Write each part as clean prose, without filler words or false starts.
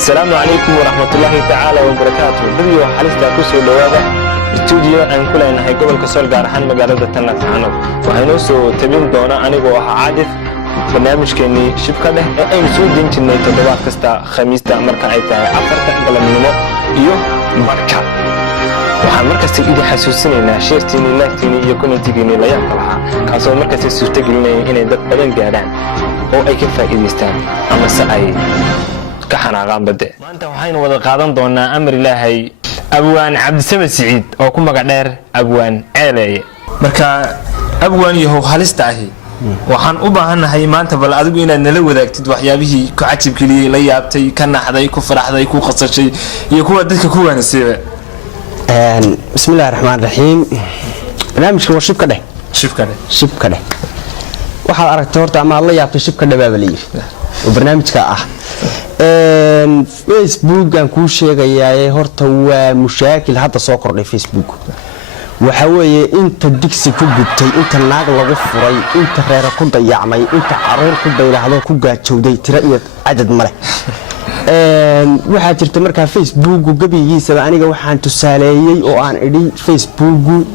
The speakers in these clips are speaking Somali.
السلام عليكم ورحمة الله تعالى وبركاته. فيديو حلقة كوسو دواده استوديو أن كلنا هاي قبل كسر جارحان مقالة تناس عنه وهنوسو تبين دونا أنا جوا عادف برنامج كني شبكة ده أي مسؤول دين كني تدوار كستا خميس تا مركا عيتا عفرت قبل منو يو مركا waxaan markasta idin xasuusinaynaa sheertiina laagtiina iyo commentigiina la yaab lahaa kaasoo markasta suurta gelinaya inay dad badan gaadhaan oo ay ka faa'iideystaan ama se ay ka xanaaqaan bade maanta waxaynu wada qaadan doonaa amar ilaahay abwaan cabdisamed siciid oo ku magac dheer abwaan ceeleeye marka abwaan yahow halista ahi waxaan u baahanahay maanta bal adigu inaad nala wadaagtid waxyaabihii ku cajib kaliye la yaabtay ka naxday ku faraxday ku qasashay iyo kuwa dadka ku waanaysiiba بسم الله الرحمن الرحيم برنامج هو شبكة ده waxaad aragtay horta ama la yaabtay shibka dhabaaba leeyahay oo barnaamijka ah Facebook aan ku sheegayaa horta waa mushaakil hadda soo kordhay Facebook waxa weeye inta digsi ku gubtay inta naag lagu furay inta reer ku dayacmay inta caruur ku daylaahdo ku gaajowday tira iyo cadad male waxaa jirta markaa Facebook gabigiisa aniga waxaan tusaaleeyay oo aan idhi Facebook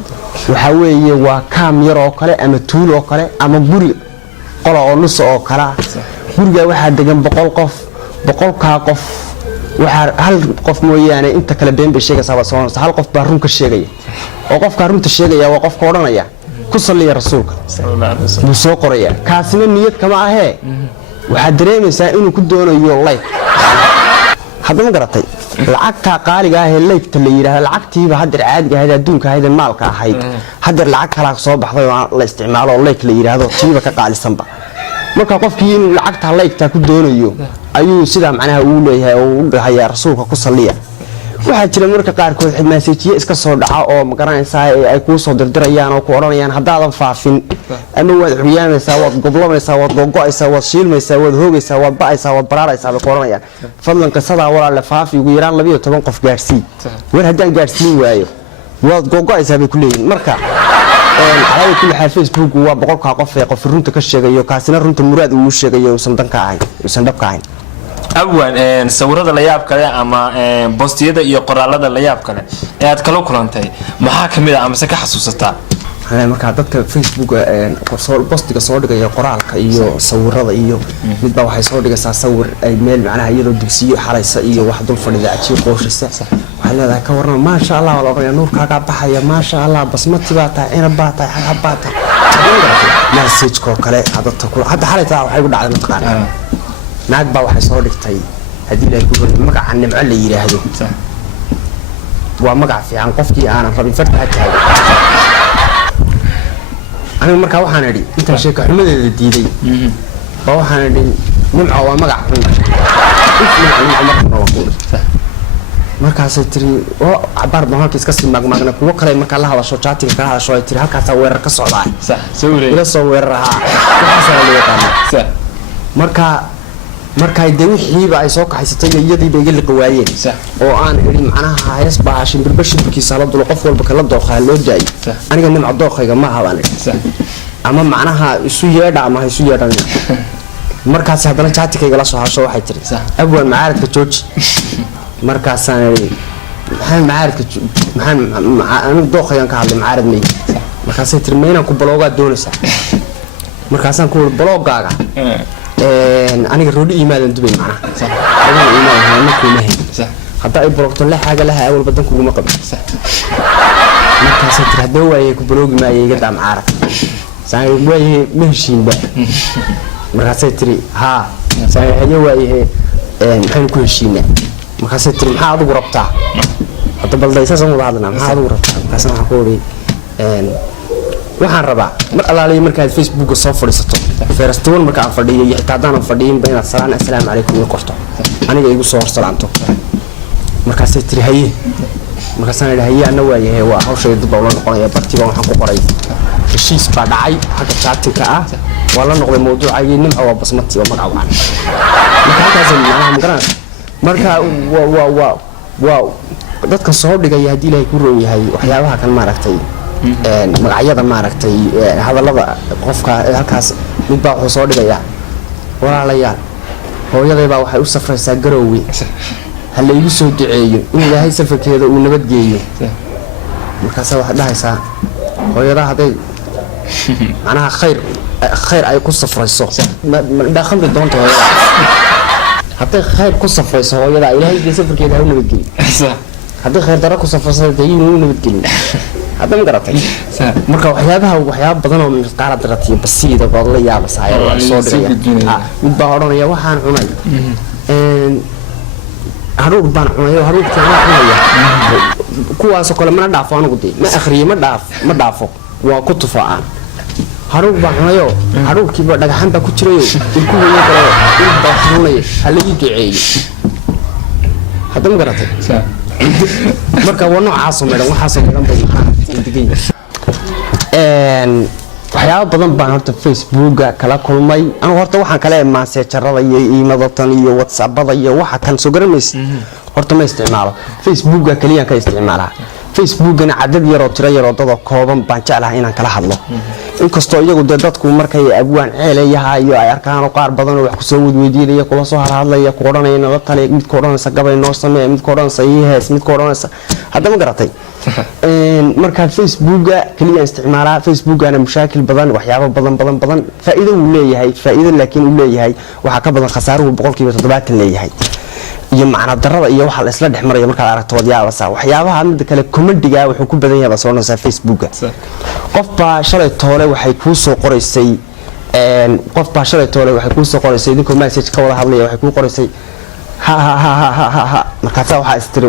waxa weeye waa kaam yar oo kale ama tuul oo kale ama guri qolo oo nus oo kala guriga waxa degan 100 qof 100 qof waxa hal qof mooyaane inta kala been bay sheegaysaa hal qof baa run ka sheegaya oo qofka runta sheegaya waa qofka oranaya ku saliya rasuulka sallallahu alayhi wasallam soo qoraya kaasina niyad kama ahee waxa dareemaysaa inuu ku doonayo like hadda ma garatay lacagta qaaliga ah ee leegta la yiraahdo lacagtiiba hadda caadiga ah adduunka ah ee maalka ahayd hadda lacag kala soo baxday oo la isticmaalo leeg la yiraahdo tiiba ka qaalisanba marka qofkii inuu lacagta leegta ku doonayo ayuu sida macnaha uu leeyahay oo u dhahayaa rasuulka ku saliya waxa jira marka qaar kood xidmaaseejiye iska soo dhaca oo ma garanaysaa ay ku soo dirdirayaan oo ku oranayaan hadaadan faafin ama waad xuriyaamaysaa waad goblamaysaa waad gogo'aysaa waad shiilmaysaa waad hoogaysaa waad ba'aysaa waad baraaraysaa bay ku oranayaan fadlan qisada walaal faafi ugu yaraan 12 qof gaarsii war hadaan gaarsiin waayo waad gogo'aysaa bay ku leeyihiin marka على كل حال فيسبوك waa boqolka qof ee qof runta ka sheegayo kaasina runta muraad uu sheegayo uusan danka ahayn uusan dhabka ahayn abwaan sawirada la yaab kale ama postiyada iyo qoraalada la yaab kale ee aad kala kulantay maxaa kamid ah ama se ka xasuusataa marka dadka Facebook postiga soo dhigaya qoraalka iyo sawirada iyo midba waxay soo dhigaysaa sawir ay meel macnaha iyadoo dugsiyo xalaysa iyo wax dul fadhida ajiib qooshiisa waxa leedahay ka warna ma sha Allah walaal nuurkaaga baxaya ma sha Allah basmati baa tahay ina baa tahay xab baa tahay message ko kale hadda xalayta waxay ku dhacday mataqaan naag baa waxay soo dhigtay hadii la ku magaca nimco la yiraahdo waa magac fiican qofkii aan rabin farta taagan aniga markaa waxaan idhi inta sheeko xumadeeda diiday oo waxaan idhi nimco waa magac xun markaas ay tiri oo abar baan halka iska sii magmagna kuwa kale marka la hadasho chaatiga kala hadasho ay tiri halkaas weerar ka socdaa sax sawirey ila soo weeraraha waxaas la yaqaan sax marka ay wixii ay soo kaxaysatay iyadii bay gal qawaayeen oo aan idhi macnaha hees baashin birbashibkiisa la dulo qof walba kala dooqaa loo daay aniga nimco dooqayga ma haban ama macnaha isu yeedha ama isu yeedhan markaas hadana chaatiga la soo hasho waxay tiri abwaan macaaradka jooji markaas aan maxay macaaradka maxay dooqayan ka hadlay macaarad meey markaas ay tiri meena ku balooga doonaysa markaas aan ku baloogaga aniga roodi iimaadan dubay macna ayaan iimaadaan ma ku mahay hadda ay bloogto la xaga laha awal badan kugu ma qabo markaas ay tiraahdo way ku bloogi ma iga dam arag saay way meeshin ba markaas ay tiri ha saay hayo way maxay ku heshiina markaas ay tiri maxaa adigu rabtaa hadda baldaysa soo wadaadna maxaa adigu rabtaa markaas waxaan ku oray waxaan rabaa mar alaaliye markaad Facebook soo fadhiisato feerastoon marka aan fadhiyo iyo xitaa hadaan fadhiyin bayna salaan assalaamu alaykum iyo qorto aniga igu soo horsalaanto markaas ay tiri haye markaas aan idhahay ana waayahay waa hawshay dib loo noqonaya bartiga waxaan ku qoray heshiis baa dhacay xagga chatting-ka ah waa la noqday mowduucayii nimco waa basmati oo magac waan marka halkaas ma garan marka waa dadka soo dhigaya hadii Ilaahay ku roon yahay waxyaabaha kan maaragtay magacyada maaragtay hadalada qofka halkaas mid baa wuxuu soo dhigaya walaalayaal hooyaday baa waxay u safraysaa Garowe ha la igu soo duceeyo in Ilaahay safarkeeda uu nabad geeyo markaas waxaad dhahaysaa hooyada haday macnaha khayr ay ku safrayso ma daaqamri doonto hooyada haday khayr ku safrayso hooyada Ilaahay safarkeeda uu nabad geeyo haday khayr dara ku safrayso uu nabad geeyo hadda ma garatay marka waxyaabo badan oo qaar daratiyo basiida baad la yaabasay oo soo dhigay mid baa oranaya waxaan cunay haruub baan cunay haruubka waxaan cunaya kuwaas oo kale ma dhaafo anigu ma akhriyo ma dhaafo waa ku tufaa haruub baan cunay haruubkiiba dhagaxan baa ku jiray ilku weyn kale in baa cunay hal ii duceeyo hadda ma garatay marka waa noocaas oo meelan waxaas oo meelan bay waxyaabo badan baan horta Facebooka kala kulmay anigu horta waxaan kale messengerada iyo emailada iyo WhatsAppada iyo waxa kan soo garamaysid horta ma isticmaalo Facebooka kaliya ka isticmaalaa Facebookana cadad yar oo tiro yar oo dad kooban baan jeclahay inaan kala hadlo inkastoo iyagu dadku markay abwaan ceelayaha iyo ay arkaan qaar badan oo wax ku soo wadweydiinaya kula soo hadlaya ku oranayna la taliye mid ku oranaysa gabay noo sameey mid ku oranaysa hees mid ku oranaysa hadda ma garatay marka Facebooka kaliya isticmaalaa Facebookana mushakil badan waxyaabo badan faa'iido uu leeyahay faa'iido laakiin uu leeyahay waxa ka badan khasaaruhu 70% leeyahay iyo macna darrada iyo waxa la isla dhexmarayo marka aragto wadyaabasa waxyaabaha mid kale comedy-ga wuxuu ku badan yahay soo Facebooka qof baa shalay toole waxay ku soo qoraysay idinku message ka wada hadlaya waxay ku qoraysay ha markaas waxa istiri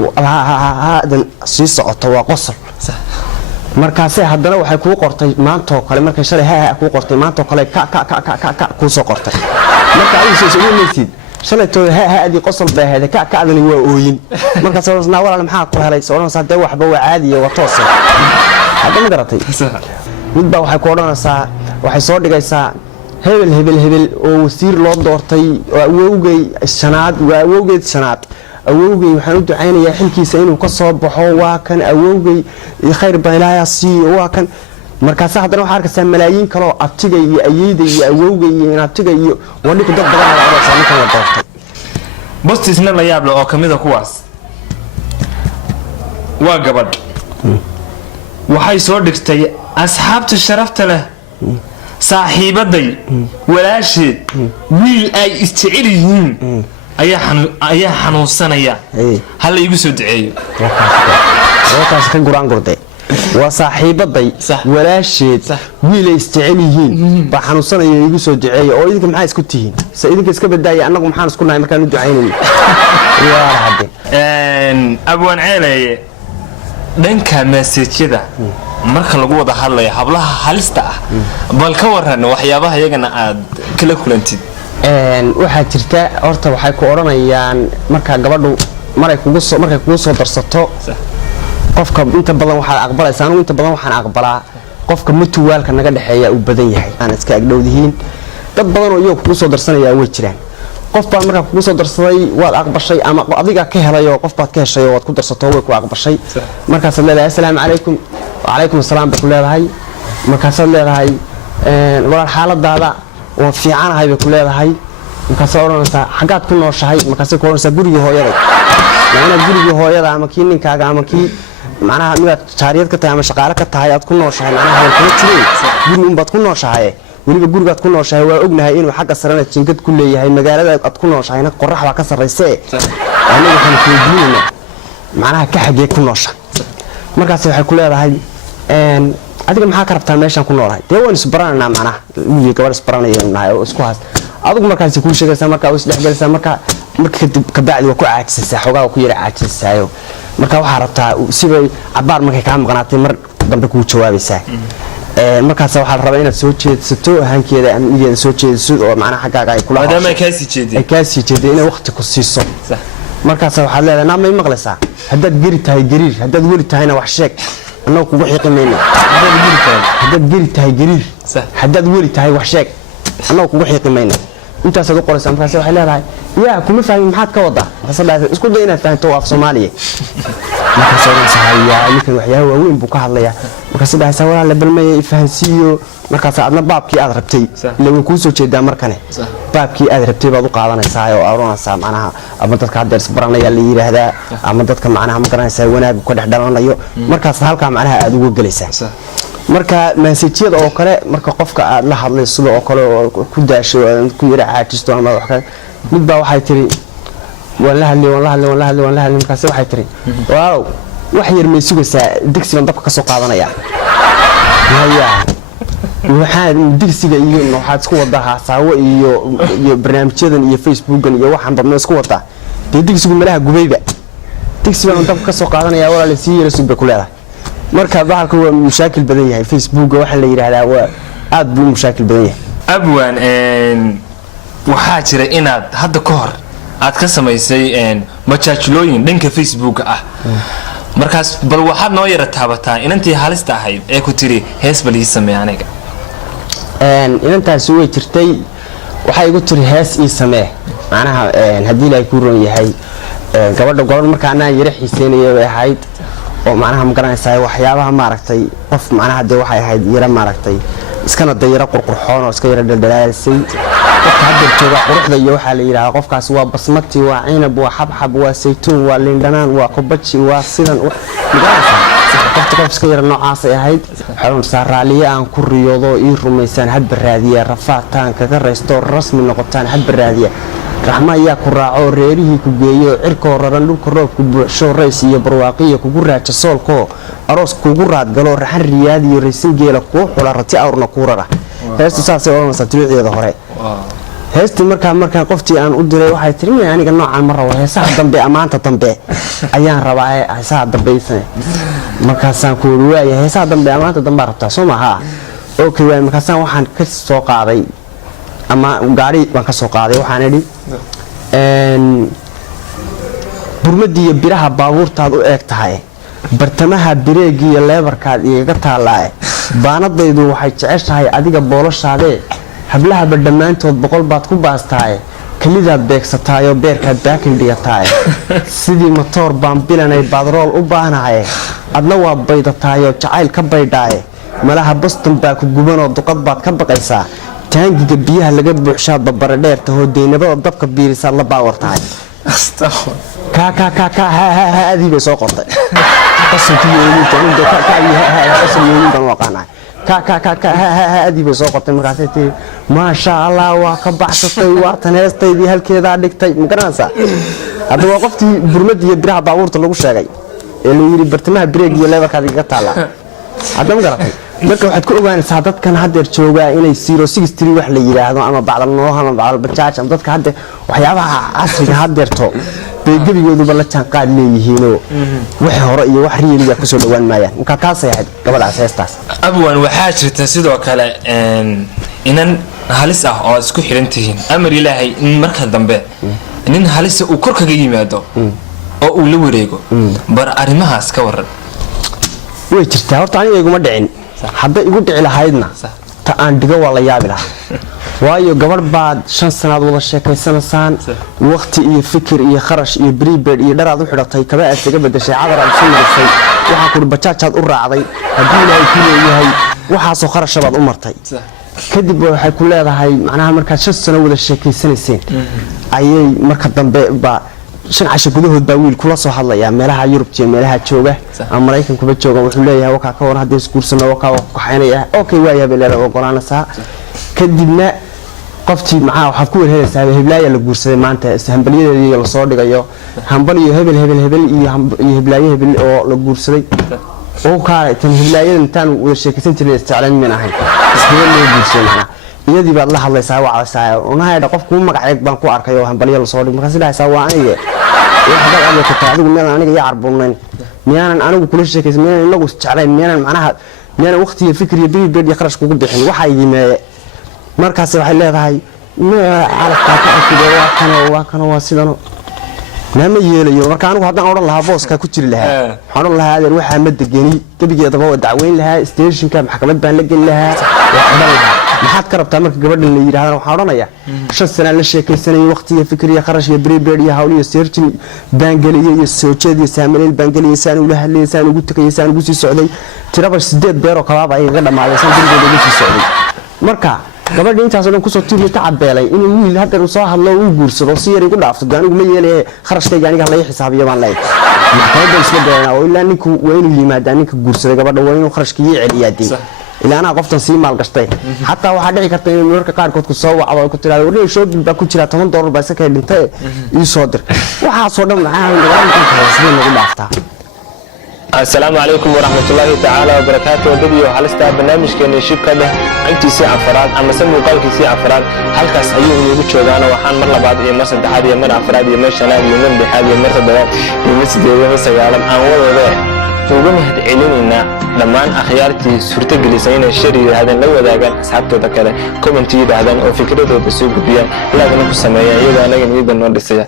dan sii socoto waa qosol markaas haddana waxay ku qortay maanta kale markay shalay ku qortay maanta kale ka ku soo qortay marka ay soo sheegaysid shalay toole haadi qosol baa hada ka adani waa ooyin markaas walaasna walaal maxaa ku helay soo saadee waxba waa caadi iyo toos hadda ma garatay mid baa waxay ku oranaysaa waxay soo dhigaysaa hebel oo wasiir loo doortay awowgay shanaad awowgay waxaan u duceynayaa xilkiisa inuu ka soo baxo waa kan awowgay khayr baa Ilaahay siiyo waa kan markaas haddana waxa arkaysaa malaayiin kale oo abtiga iyo ayeeyda iyo awowga iyo abtiga iyo wadinku dad badan oo aragsan kan la doortay bostisna la yaab leh oo kamida kuwaas waa gabadh waxay soo dhigtay asxaabta sharafta leh saaxiibaday walaasheed wiil ay isticil yihiin ayaa xanuunsanaya hal igu soo duceeyo wakaas ka guraan gurday waa saaxiibaday walaasheed wiil ay isticil yihiin ba xanuunsanaya igu soo duceeyo oo idinka maxay isku tihiin idinka iska badbaayay anagu maxaan isku nahay markaan u duceynay yaa rabbi abwaan ceelaye dhanka message-yada marka lagu wada hadlayo hablaha halista ah bal ka waran waxyaabaha iyagana aad kala kulantid waxa jirta horta waxay ku oranayaan marka gabadhu markay kugu soo darsato qofka inta badan waxa aqbalaysaa anigu inta badan waxaan aqbalaa qofka mutuwaalka naga dhaxeeya uu badan yahay aan iska agdhowdihiin dad badan oo iyagu kugu soo darsanaya way jiraan qof baa marka kugu soo darsaday waad aqbashay ama adiga ka helayo qof baad ka heshay oo waad ku darsato way ku aqbashay markaas leedahay assalaamu calaykum wa calaykum assalaam bay ku leedahay markaas leedahay walaal xaaladaada oo fiicanahay bay ku leedahay markaas oranaysaa xagaad ku nooshahay markaas ku oranaysaa guriga hooyada yaana guriga hooyada ama kii ninkaaga ama kii macnaha mid jaariyad ka tahay ama shaqaale ka tahay aad ku nooshahay macnaha way kula jireen guriga baad ku nooshahay waliba gurigaad ku nooshahay waa ognahay inuu xagga sarena jinkad ku leeyahay magaalada aad ku nooshahayna qorrax baa ka sareysay aniga waxaan ku diinaa macnaha ka xagee ku noosha markaas waxay ku leedahay adiga maxaa ka rabtaa meeshan ku noolahay dee waan isbaranaa macnaha wiil gabar isbaranaynahay oo isku haas adigu markaas ku sheegaysaa marka oo isdhexgalaysaa marka ka bacdi waa ku caajisay xogaa ku yara caajisaayo marka waxa rabtaa sibay cabaar markay ka maqnaatay mar dambe ku jawaabaysaa markaas waxa la rabaa inaad soo jeedsato hankeeda amigeeda soo jeediso oo macnaha xagaaga ay kula maadaama ay ka sii jeedeen inay waqti ku siiso markaas waxa leedahay naamay maqlaysaa haddaad gari tahay gariir haddaad weli tahayna wax sheeg annagu kugu xiqimayna haddaad gari tahay gariir haddaad weli tahay wax sheeg annagu kugu xiqimayna intaas aad u qoraysaa markaas waxay leedahay yaa kuma fahmin maxaad ka wadaa markaas isku day inaad fahanto af Soomaaliya markaas oo sahaya ninkan waxyaabo waaweyn buu ka hadlayaa markaas dhaaysa walaal balmay fahansiyo markaas aadna baabkii aad rabtay lagu ku soo jeedaa markane baabkii aad rabtay baad u qaadanaysaa oo aaronaysaa macnaha ama dadka hadda isbaranaya la yiraahdaa ama dadka macnaha ma garanaysaa wanaag ku dhex dhalanayo markaas halka macnaha aad ugu galaysaa marka message-yada oo kale marka qofka aad la hadlayso oo kale ku daasho ku yara caajisto ama wax kale mid baa waxay tiri wallahi markaas waxay tiri waaw wax yar ma sugaysaa digsigan dabka ka soo qaadanaya waxaan digsiga iyo waxaad isku wadaa saawo iyo barnaamijyadan iyo facebookan iyo waxaan badna isku wadaa digsigu malaha gubayba digsigan dabka ka soo qaadanaya walaal si yar sub ku leedahay marka bahalka waa mushakil badan yahay facebook waxa la yiraahdaa waa aad buu mushakil badan yahay abwan waxa jira inaad hadda ka hor aad ka samaysay majaajilooyin dhanka facebook ah markaas bal waxaad noo yara taabataa inantii halista ahayd ee ku tiri hees bal ii samee aniga inantaasi way jirtay waxay igu tiri hees ii samee macnaha hadii la ku roon yahay gabadha marka aan yara xiiseenayay way ahayd oo macnaha ma garanaysaa waxyaabaha maaragtay qof macnaha de waxay ahayd yara maaragtay iskana dayra qurqurxoon oo iska yara dhaldhalaasay qofka hadda jooga quruxda iyo waxa la yiraahdaa qofkaas waa basmati waa cinab waa xabxab waa saytuun waa liindhanaan waa kobaji waa sidan qofka iska yara noocaas ay ahayd xarun saaraaliye aan ku riyoodo ii rumaysan hadba raadiya rafaataan kaga reysto rasmi noqotaan hadba raadiya raxma ayaa ku raaco reerihii ku geeyo cirko raran dhulka roobku buuxsho rays iyo barwaaqiyo kugu raajo soolko aroos kugu raad galo raxan riyaad iyo raysin geela ku xula rati awrna ku rara heestu saasay oranaysaa tiriicdeeda hore heesti markaa qoftii aan u diray waxay tiri aniga noocan ma rabo heesaha dambe amaanta dambe ayaan rabaa heesaha dambe markaasaan ku waayay heesaha dambe amaanta dambe rabtaa soo maaha okay waay markaasaan waxaan ka soo qaaday ama gaari waan ka soo qaaday waxaan idhi burmadiyo biraha baabuurtaad u eeg tahay bartamaha bireegiyo leebarkaad igaga taallaa baanadaydu waxay jeceshahay adiga boolashaadee hablahaba dhammaantood boqol baad ku baastaaye kelidaad beegsataayoo beerkaad baakil dhigataay sidii matoor baan bilanay baadrool u baahnahay adna waa baydataayoo jacayl ka baydhaaye malaha boston baa ku gubanoo duqad baad ka baqaysaa taangiga biyaha laga buuxshaa babare dheerta hoodeynabada dabka biirisaad la baawar tahay adii bay soo qortay adii bay soo qortay markaasay tii maasha allah waa ka baxsatay waatan heestaydii halkeedaa dhigtay magaranaysaa hadda waa qoftii burmada iyo biraha baabuurta lagu sheegay ee la yidhi bartamaha bireeg iyo leebarkaad igaga taallaa hadda ma garatay marka waxaad ku ogaanaysaa dadkan haddeer joogaa inay 063 wax la yiraahdo ama bacdal nooha ama bacdal bajaaj ama dadka hadda waxyaabaha casriga haddeerto bay gebigooduba la jaan qaad leeyihiinoo wixii hore iyo wax riiliga ku soo dhawaan maayaan marka taasay ahayd gabadhaas heestaas abwan waxaa jirta sidoo kale inan halis ah oo isku xiran tihiin amar ilaahay marka dambe nin halis uu kor kaga yimaado oo uu la wareego bar arimahaas ka waran way jirtaa horta aniga iguma dhicin hadda igu dhici lahaydna ta aan dhigo waa la yaabi lahaa waayo gabadh baad 5 sanaad wada sheekaysanaysaan waqti iyo fikir iyo kharash iyo prepaid iyo dharaad u xidhatay kaba aad isaga bedeshay cadar aad soo marisay waxaan ku bajaajaad u raacday haddii ilaahay ku leeyahay waxaasoo kharash baad u martay kadib waxay ku leedahay macnaha markaad 5 sano wada sheekaysanayseen ayay marka dambe ba 5 casho gudahood baa wiil kula soo hadlaya meelaha Yurub iyo meelaha jooga ama Mareykanka ba jooga wuxuu leeyahay waxa ka war hadii iskuursano waxa ku xaynaya okay waa yaab leeyahay oo qoraanaysa kadibna qoftii maxaa waxa ku weeraraysaa heblaaya la guursaday maanta hambaliyadeedii la soo dhigayo hambal iyo hebel iyo heblaaya hebel oo la guursaday oo ka tan heblaayada intaan wada sheekaysan jirnay isticmaalan min ahayn isla loo guursaday iyadii baad la hadlaysaa wacaysaa unaayda qofku magaceed baan ku arkay oo hambaliyo la soo dhig markaas ilaahay waa aniga waxba aad ku taadigu meel aniga yaa arbuunayn miyaanan anigu kula sheekaysan miyaanan inagu jeclayn miyaanan macnaha miyaanan waqti iyo fikir iyo beed iyo kharash kugu bixin waxa yimaade markaas waxay leedahay ma calafka ka akido waa kana waa sidano nama yeelayo marka anigu haddaan odhan lahaa booska ku jiri lahaa waxaan odhan lahaa adeer waxaa ma degeni gabigeedaba waa dacweyn lahaa stationka maxkamad baan la geli lahaa waa odhan lahaa maxaad ka rabtaa marka gabadhan la yidhahdana waxaan odhanayaa 5 sano la sheekaysanayay waqtiga fikriya kharash iyo prepaid iyo hawl iyo searching baan geliyay iyo soo jeed iyo saamayn baan geliyay saan ula hadlayay saan ugu tagay saan ugu sii socday tiraba 8 beer oo kalaaba ay iga dhamaaday saan gurigeeda ugu sii socday marka gabadha intaas oo dhan ku soo tiirnay tacabeelay inuu wiil hadda uu soo hadlo uu guursado si yar igu dhaafto anigu ma yeelay kharashkayga aniga la xisaabiyo baan leeyahay maxkamada isla deena oo ilaa ninku waa inuu yimaado ninka guursaday gabadha waa inuu kharashkii celiyaadii ilaa ana qoftan si maal gashtay hatta waxa dhici karta in marka qaar kood ku soo wacdo ku tiraado wareey shopping ba ku jira $10 ba sakay dhintay ii soo dir waxa soo dhan maxaa lagu dhaaftaa. السلام عليكم ورحمة الله تعالى وبركاته ودبي وحلستا برنامج كان شبكة أنتي سي عفراد أما سمو قالك سي عفراد حلقة أيوه يبتشو دانا وحان مرة بعد يمسن تحادي يمر عفراد يمر شناب يمر بحادي يمر صدوات يمسد يمر سيالم أنوال وضع وقمهد علمنا لما أخيارتي سورتك لسين الشري هذا لو ذاك أصحابته ذكره كومنتي هذا أو فكرته بسوق بيان لا تنقص سمايا إذا أنا جنبي بنور السيا